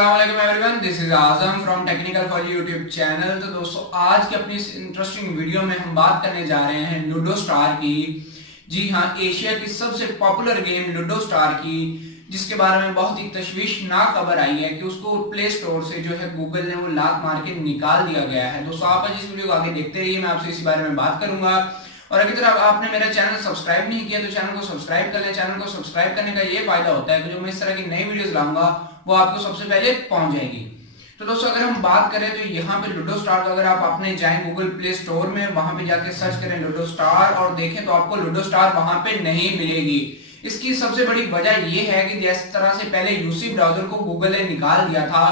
अस्सलाम everyone, this is Azam from technical for YouTube channel. तो दोस्तों, आज की अपनी इस इंटरेस्टिंग वीडियो में हम बात करने जा रहे हैं लूडो स्टार की। जी हाँ, एशिया की सबसे पॉपुलर गेम लूडो स्टार की, जिसके बारे में बहुत ही तशवीशनाक खबर आई है कि उसको प्ले स्टोर से जो है गूगल ने वो लात मार के निकाल दिया गया है। दोस्तों, आप इस वीडियो को आगे देखते रहिए, मैं आपसे इसी बारे में बात करूंगा। और अभी तक आपने मेरा चैनल सब्सक्राइब नहीं किया तो चैनल को सब्सक्राइब कर लें। चैनल को सब्सक्राइब करने का ये फायदा होता है कि जो मैं इस तरह की नई वीडियोस लाऊंगा वो आपको सबसे पहले पहुंच जाएगी। तो दोस्तों, अगर हम बात करें तो यहाँ पे लूडो स्टार, अगर आप अपने जाएं गूगल प्ले स्टोर में, वहां पे जाके सर्च करें लूडो स्टार और देखें तो आपको लूडो स्टार वहां पे नहीं मिलेगी। इसकी सबसे बड़ी वजह यह है कि जिस तरह से पहले यूसी ब्राउजर को गूगल ने निकाल दिया था,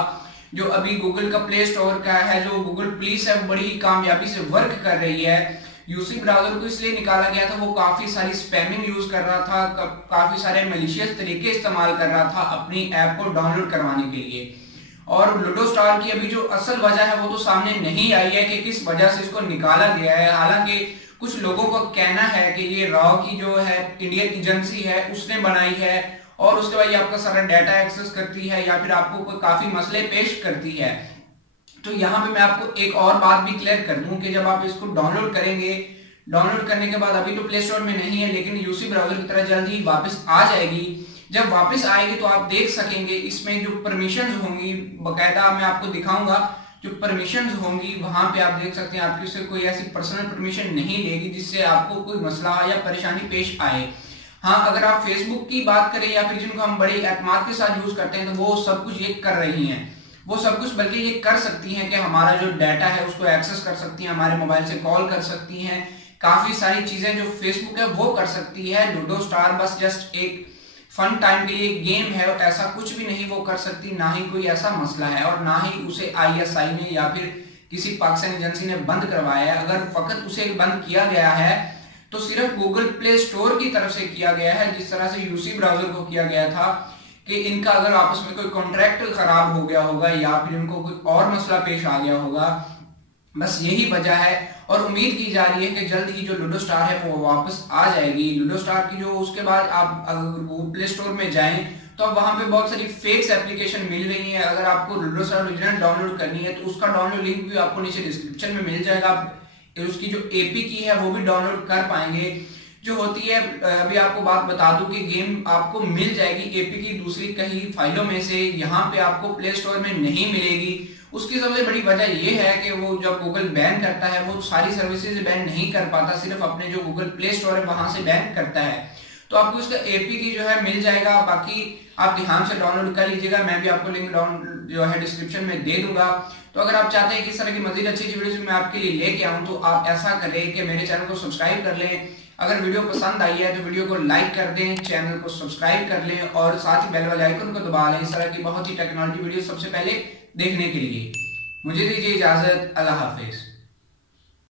जो अभी गूगल का प्ले स्टोर का है, जो गूगल प्लीज है, बड़ी कामयाबी से वर्क कर रही है। यूसी ब्राउजर को इसलिए निकाला गया था, वो काफी सारी स्पैमिंग यूज कर रहा था, काफी सारे मैलिशियस तरीके इस्तेमाल कर रहा था अपनी ऐप को डाउनलोड करवाने के लिए। और लूडो स्टार की अभी जो असल वजह है वो तो सामने नहीं आई है कि किस वजह से इसको निकाला गया है। हालांकि कुछ लोगों का कहना है कि ये रॉ की जो है इंडियन एजेंसी है उसने बनाई है और उसके बाद ये आपका सारा डाटा एक्सेस करती है या फिर आपको कोई काफी मसले पेश करती है। तो यहाँ पे मैं आपको एक और बात भी क्लियर कर दूं कि जब आप इसको डाउनलोड करेंगे, डाउनलोड करने के बाद अभी तो प्ले स्टोर में नहीं है, लेकिन यूसी ब्राउजर की तरह जल्द ही वापस आ जाएगी। जब वापस आएगी तो आप देख सकेंगे इसमें जो परमिशंस होंगी, बकायदा मैं आपको दिखाऊंगा, जो परमिशंस होंगी वहां पे आप देख सकते हैं आपकी उससे कोई ऐसी पर्सनल परमिशन नहीं लेगी जिससे आपको कोई मसला या परेशानी पेश आए। हाँ, अगर आप फेसबुक की बात करें या फिर जिनको हम बड़ी एतमाद के साथ यूज करते हैं तो वो सब कुछ ये कर रही हैं, वो सब कुछ बल्कि ये कर सकती हैं कि हमारा जो डाटा है उसको एक्सेस कर सकती हैं, हमारे मोबाइल से कॉल कर सकती हैं, काफी सारी चीजें जो फेसबुक है वो कर सकती है। लूडो स्टार बस जस्ट एक फन टाइम के लिए गेम है, ऐसा कुछ भी नहीं वो कर सकती, ना ही कोई ऐसा मसला है और ना ही उसे आईएसआई ने या फिर किसी पाकिस्तानी एजेंसी ने बंद करवाया है। अगर फकत उसे बंद किया गया है तो सिर्फ गूगल प्ले स्टोर की तरफ से किया गया है, जिस तरह से यूसी ब्राउजर को किया गया था कि इनका अगर आपस में कोई कॉन्ट्रैक्ट खराब हो गया होगा या फिर इनको कोई और मसला पेश आ गया होगा, बस यही वजह है। और उम्मीद की जा रही है कि जल्द ही जो लूडो स्टार है वो वापस आ जाएगी। लूडो स्टार की जो उसके बाद आप अगर प्ले स्टोर में जाएं तो अब वहां पे बहुत सारी फेक्स एप्लीकेशन मिल रही है। अगर आपको लूडो स्टार ओरिजिनल डाउनलोड करनी है तो उसका डाउनलोड लिंक भी आपको नीचे डिस्क्रिप्शन में मिल जाएगा। उसकी जो एपी की है वो भी डाउनलोड कर पाएंगे। जो होती है, अभी आपको बात बता दूं कि गेम आपको मिल जाएगी एपी की दूसरी कहीं फाइलों में से, यहाँ पे आपको प्ले स्टोर में नहीं मिलेगी। उसकी सबसे बड़ी वजह यह है कि वो जब गूगल बैन करता है वो सारी सर्विसेज बैन नहीं कर पाता, सिर्फ अपने जो गूगल प्ले स्टोर है वहां से बैन करता है। तो आपको इसका एपी की जो है मिल जाएगा, बाकी आप ध्यान से डाउनलोड कर लीजिएगा। मैं भी आपको लिंक डाउन जो है डिस्क्रिप्शन में दे दूंगा। तो अगर आप चाहते हैं कि इस तरह की मजीद अच्छी वीडियोस मैं आपके लिए लेके आऊं तो आप ऐसा करें कि मेरे चैनल को सब्सक्राइब कर लें। अगर वीडियो पसंद आई है तो वीडियो को लाइक कर दें, चैनल को सब्सक्राइब कर लें और साथ ही बेल वाले आइकन को दबा लें इस तरह की बहुत ही टेक्नोलॉजी वीडियो सबसे पहले देखने के लिए। मुझे दीजिए इजाजत, अल्लाह हाफिज।